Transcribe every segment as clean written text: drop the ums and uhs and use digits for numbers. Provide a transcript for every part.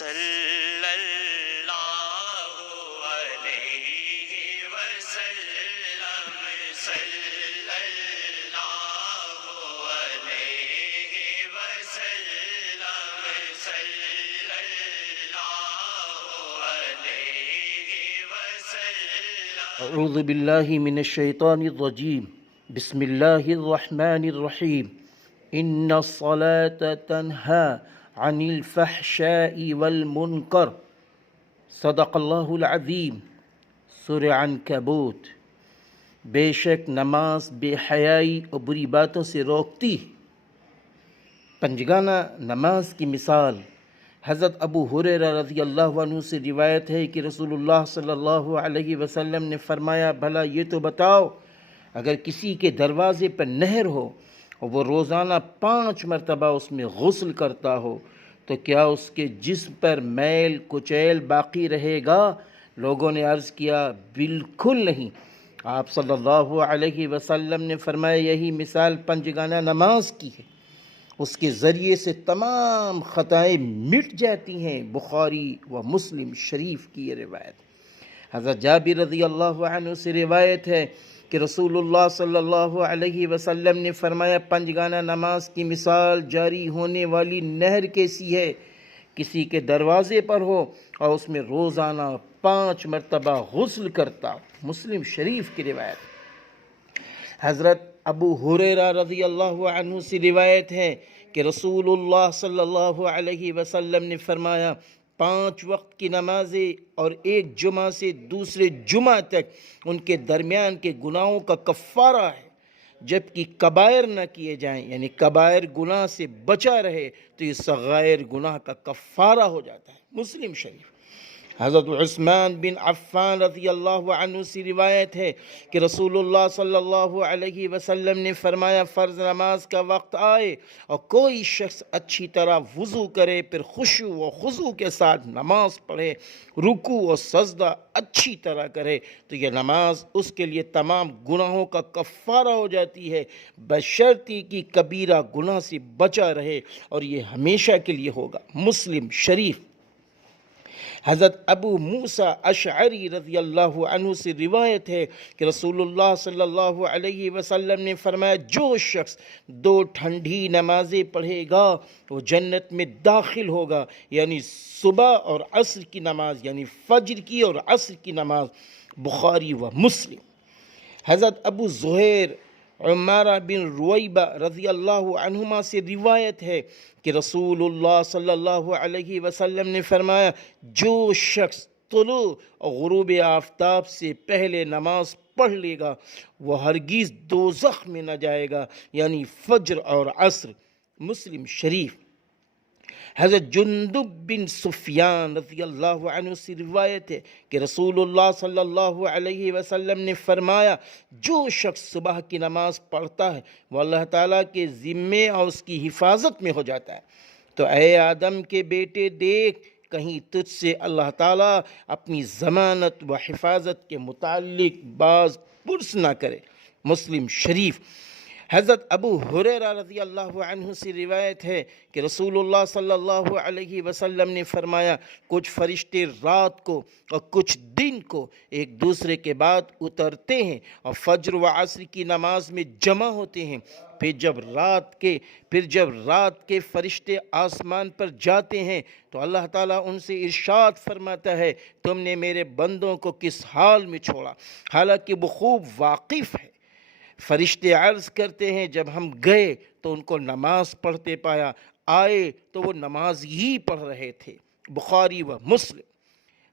صلی اللہ علیہ وسلم صلی اللہ علیہ وسلم صلی اللہ علیہ وسلم اعوذ باللہ من الشیطان الرجیم بسم اللہ الرحمن الرحیم ان الصلاة تنہی عن الفحشاء والمنکر صدق اللہ العظیم۔ سورہ عنکبوت۔ بے شک نماز بے حیائی اور بری باتوں سے روکتی۔ پنجگانہ نماز کی مثال۔ حضرت ابو ہریرہ رضی اللہ عنہ سے روایت ہے کہ رسول اللہ صلی اللہ علیہ وسلم نے فرمایا، بھلا یہ تو بتاؤ، اگر کسی کے دروازے پر نہر ہو اور وہ روزانہ 5 مرتبہ اس میں غسل کرتا ہو تو کیا اس کے جسم پر میل کچیل باقی رہے گا؟ لوگوں نے عرض کیا، بالکل نہیں۔ آپ صلی اللہ علیہ وسلم نے فرمایا، یہی مثال پنجگانہ نماز کی ہے، اس کے ذریعے سے تمام خطائیں مٹ جاتی ہیں۔ بخاری و مسلم شریف کی یہ روایت۔ حضرت جابر رضی اللہ عنہ سے روایت ہے کہ رسول اللہ صلی اللہ علیہ وسلم نے فرمایا، پنجگانہ نماز کی مثال جاری ہونے والی نہر کیسی ہے؟ کسی کے دروازے پر ہو اور اس میں روزانہ 5 مرتبہ غسل کرتا۔ مسلم شریف کی روایت۔ حضرت ابو ہریرہ رضی اللہ عنہ سے روایت ہے کہ رسول اللہ صلی اللہ علیہ وسلم نے فرمایا، 5 وقت کی نمازیں اور ایک جمعہ سے دوسرے جمعہ تک ان کے درمیان کے گناہوں کا کفارہ ہے، جبکہ کبائر نہ کیے جائیں، یعنی کبائر گناہ سے بچا رہے تو یہ صغائر گناہ کا کفارہ ہو جاتا ہے۔ مسلم شریف۔ حضرت عثمان بن عفان رضی اللہ عنہ سے روایت ہے کہ رسول اللہ صلی اللہ علیہ وسلم نے فرمایا، فرض نماز کا وقت آئے اور کوئی شخص اچھی طرح وضو کرے، پھر خشوع و خضوع کے ساتھ نماز پڑھے، رکوع و سجدہ اچھی طرح کرے تو یہ نماز اس کے لیے تمام گناہوں کا کفارہ ہو جاتی ہے، بشرطی کہ کبیرہ گناہ سے بچا رہے، اور یہ ہمیشہ کے لیے ہوگا۔ مسلم شریف۔ حضرت ابو موسیٰ اشعری رضی اللہ عنہ سے روایت ہے کہ رسول اللہ صلی اللہ علیہ وسلم نے فرمایا، جو شخص 2 ٹھنڈی نمازیں پڑھے گا وہ جنت میں داخل ہوگا، یعنی صبح اور عصر کی نماز، یعنی فجر کی اور عصر کی نماز۔ بخاری و مسلم۔ حضرت ابو زہیر عمارہ بن رویبہ رضی اللہ عنہما سے روایت ہے کہ رسول اللہ صلی اللہ علیہ وسلم نے فرمایا، جو شخص طلوع اور غروب آفتاب سے پہلے نماز پڑھ لے گا وہ ہرگز دوزخ میں نہ جائے گا، یعنی فجر اور عصر۔ مسلم شریف۔ حضرت جندب بن سفیان رضی اللہ عنہ سے روایت ہے کہ رسول اللہ صلی اللہ علیہ وسلم نے فرمایا، جو شخص صبح کی نماز پڑھتا ہے وہ اللہ تعالیٰ کے ذمے اور اس کی حفاظت میں ہو جاتا ہے۔ تو اے آدم کے بیٹے، دیکھ کہیں تجھ سے اللہ تعالیٰ اپنی ضمانت و حفاظت کے متعلق باز پرس نہ کرے۔ مسلم شریف۔ حضرت ابو ہریرہ رضی اللہ عنہ سے روایت ہے کہ رسول اللہ صلی اللہ علیہ وسلم نے فرمایا، کچھ فرشتے رات کو اور کچھ دن کو ایک دوسرے کے بعد اترتے ہیں اور فجر و عصر کی نماز میں جمع ہوتے ہیں، پھر جب رات کے فرشتے آسمان پر جاتے ہیں تو اللہ تعالیٰ ان سے ارشاد فرماتا ہے، تم نے میرے بندوں کو کس حال میں چھوڑا؟ حالانکہ وہ خوب واقف ہے۔ فرشتے عرض کرتے ہیں، جب ہم گئے تو ان کو نماز پڑھتے پایا، آئے تو وہ نماز ہی پڑھ رہے تھے۔ بخاری و مسلم۔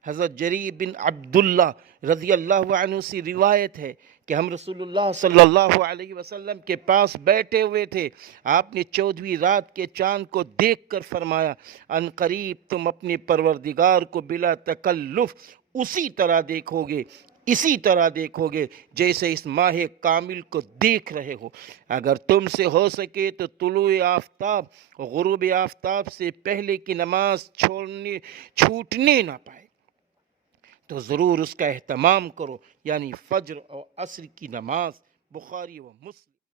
حضرت جریر بن عبداللہ رضی اللہ عنہ سے روایت ہے کہ ہم رسول اللہ صلی اللہ علیہ وسلم کے پاس بیٹھے ہوئے تھے، آپ نے 14ویں رات کے چاند کو دیکھ کر فرمایا، ان قریب تم اپنے پروردگار کو بلا تکلف اسی طرح دیکھو گے جیسے اس ماہ کامل کو دیکھ رہے ہو۔ اگر تم سے ہو سکے تو طلوع آفتاب اور غروب آفتاب سے پہلے کی نماز چھوٹنے نہ پائے تو ضرور اس کا اہتمام کرو، یعنی فجر اور عصر کی نماز۔ بخاری و مسلم۔